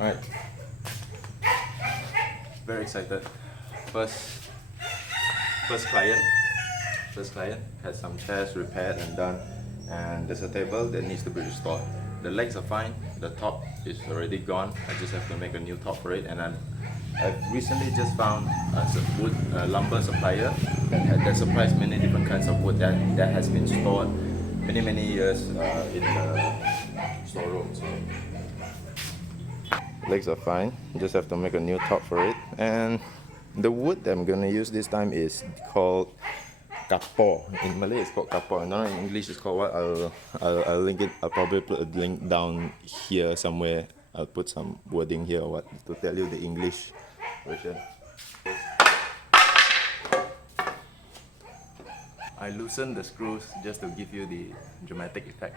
Alright, very excited. First, first client. First client had some chairs repaired and done, and there's a table that needs to be restored. The legs are fine, the top is already gone. I just have to make a new top for it, and I've recently just found a wood lumber supplier that supplies many different kinds of wood that has been stored many years in the storeroom. So legs are fine, just have to make a new top for it. And the wood that I'm gonna use this time is called Carpe. In Malay it's called Carpe. I don't know in English it's called what. I'll link it. I'll probably put a link down here somewhere. I'll put some wording here or what to tell you the English version. I loosened the screws just to give you the dramatic effect.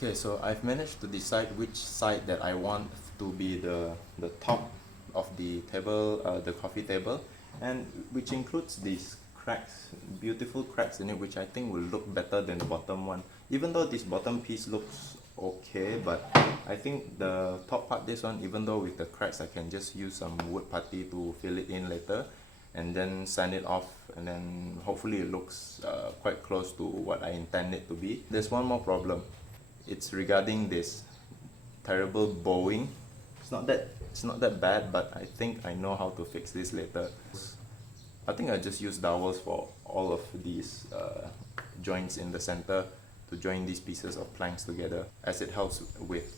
Okay, so I've managed to decide which side that I want to be the top of the table, the coffee table, and which includes these cracks, beautiful cracks in it, which I think will look better than the bottom one. Even though this bottom piece looks okay, but I think the top part, this one, even though with the cracks, I can just use some wood putty to fill it in later and then sand it off, and then hopefully it looks quite close to what I intend it to be. There's one more problem. It's regarding this terrible bowing. It's not that bad, but I think I know how to fix this later. I think I just use dowels for all of these joints in the center to join these pieces of planks together, as it helps with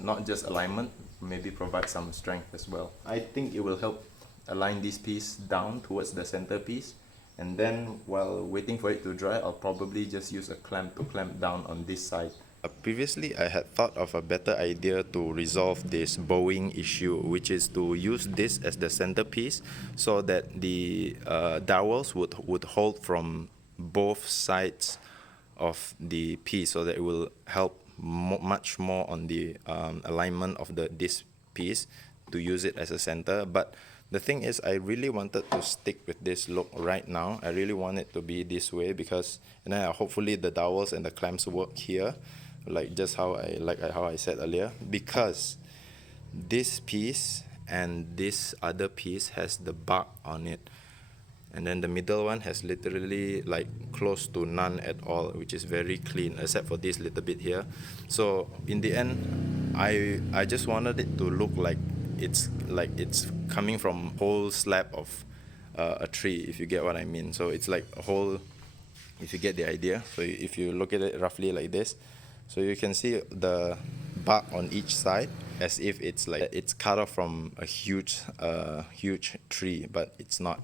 not just alignment, maybe provide some strength as well. I think it will help align this piece down towards the center piece, and then while waiting for it to dry, I'll probably just use a clamp to clamp down on this side. Previously, I had thought of a better idea to resolve this bowing issue, which is to use this as the centerpiece so that the dowels would hold from both sides of the piece, so that it will help much more on the alignment of this piece to use it as a center. But the thing is, I really wanted to stick with this look right now. I really want it to be this way because, and then hopefully the dowels and the clamps work here, like just how I said earlier, because this piece and this other piece has the bark on it, and then the middle one has literally like close to none at all, which is very clean except for this little bit here. So in the end, I just wanted it to look like it's coming from whole slab of a tree, if you get what I mean. So it's like a whole, if you get the idea. So if you look at it roughly like this, so you can see the bark on each side, as if it's like it's cut off from a huge tree, but it's not.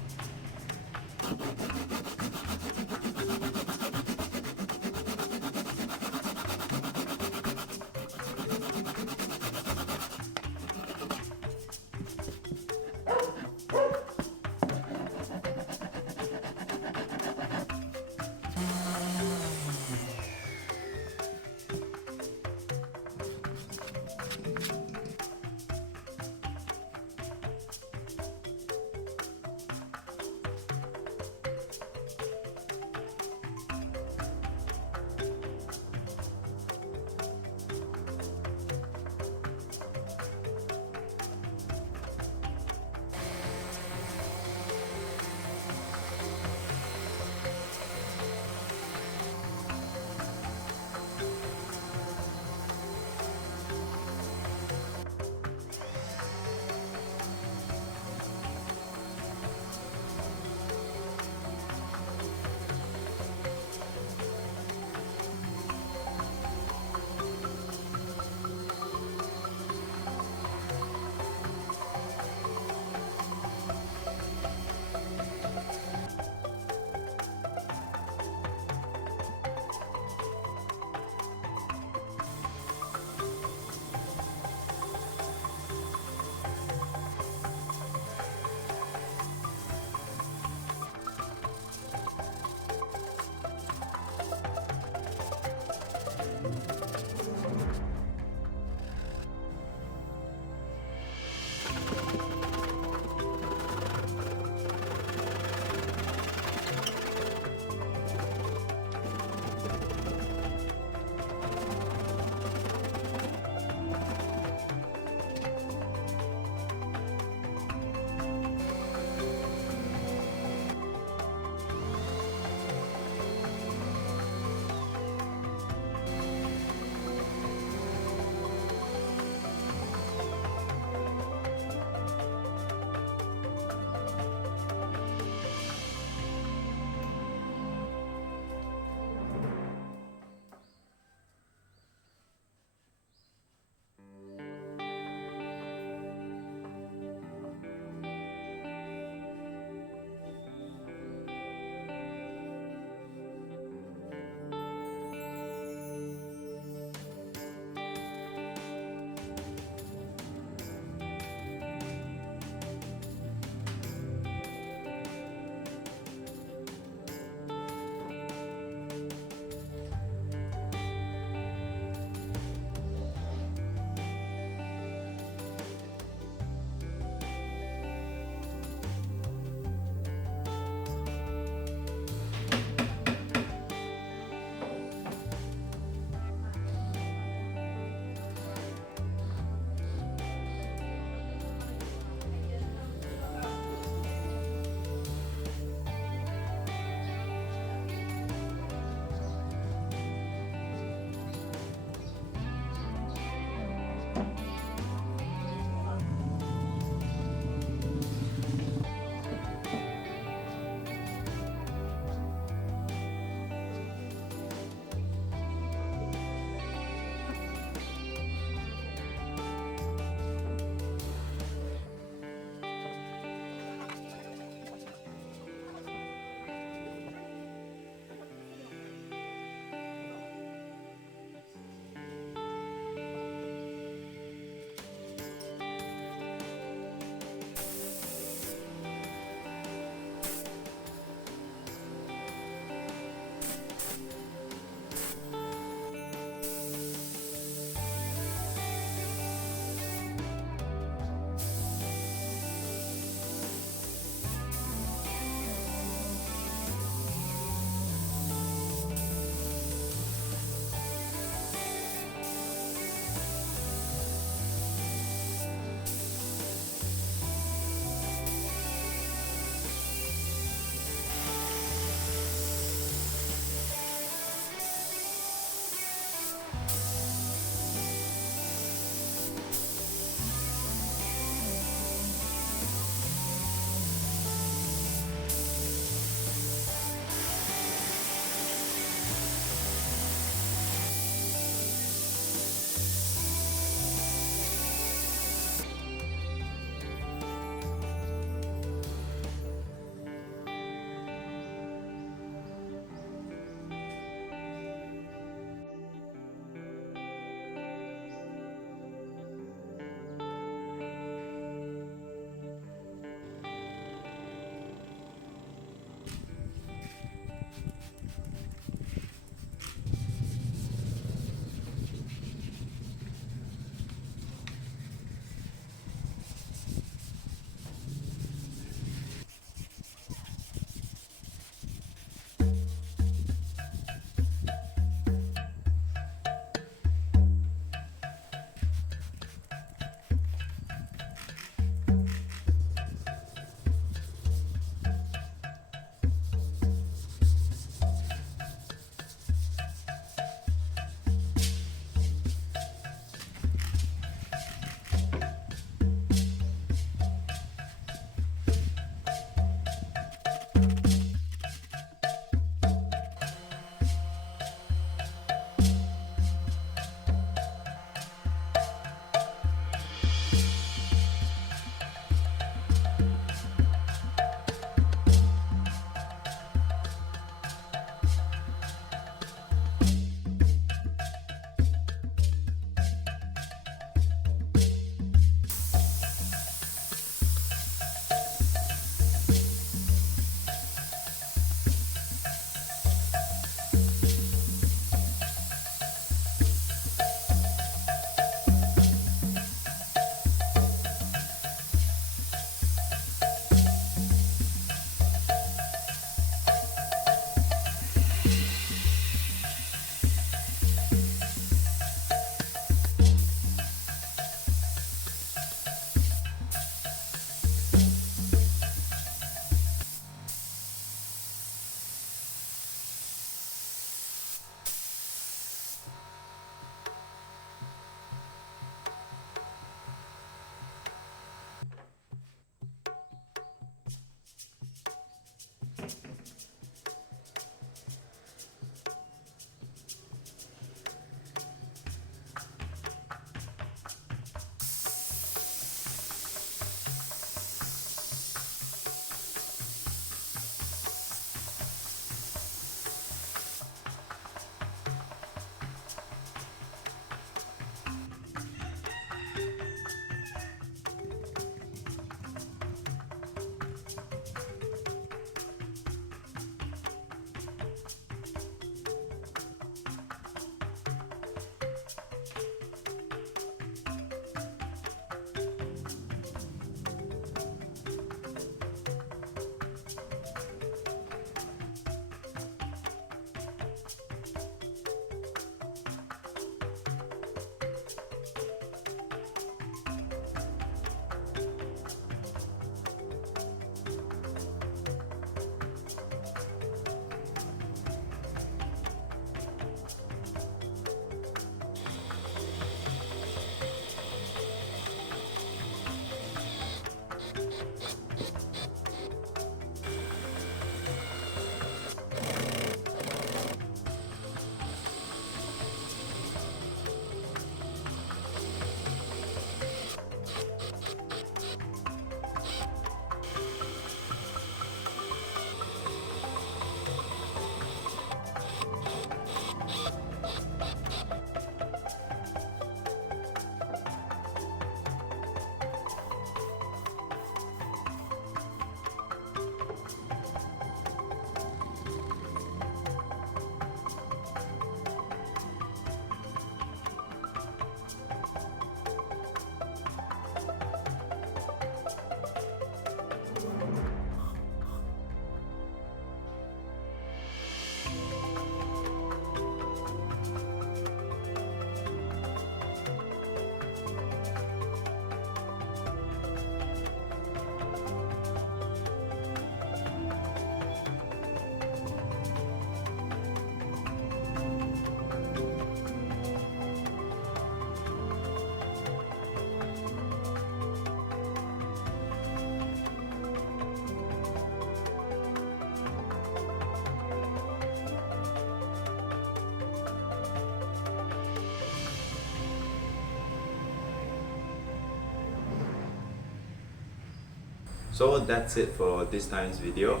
So that's it for this time's video.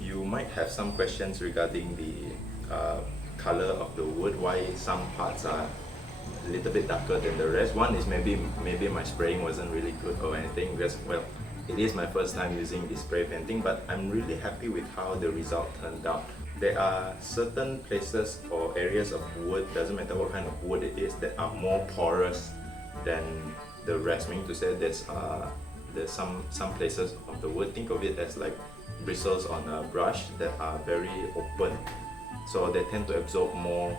You might have some questions regarding the color of the wood, why some parts are a little bit darker than the rest. One is maybe my spraying wasn't really good or anything, because well, it is my first time using this spray painting, but I'm really happy with how the result turned out. There are certain places or areas of wood, doesn't matter what kind of wood it is, that are more porous than the rest. Meaning to say there's some places of the wood, think of it as like bristles on a brush that are very open, so they tend to absorb more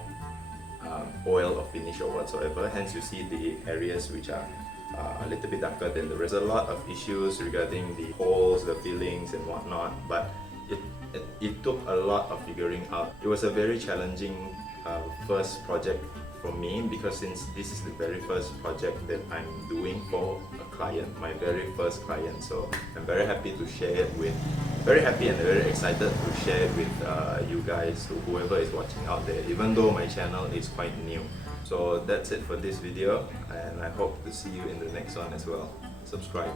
oil or finish or whatsoever. Hence you see the areas which are a little bit darker than the rest. There's a lot of issues regarding the holes, the fillings and whatnot, but it took a lot of figuring out. It was a very challenging first project for me, because since this is the very first project that I'm doing for a client, my very first client, so I'm very happy to share it with, very happy and very excited to share it with you guys, whoever is watching out there, even though my channel is quite new. So that's it for this video, and I hope to see you in the next one as well. Subscribe.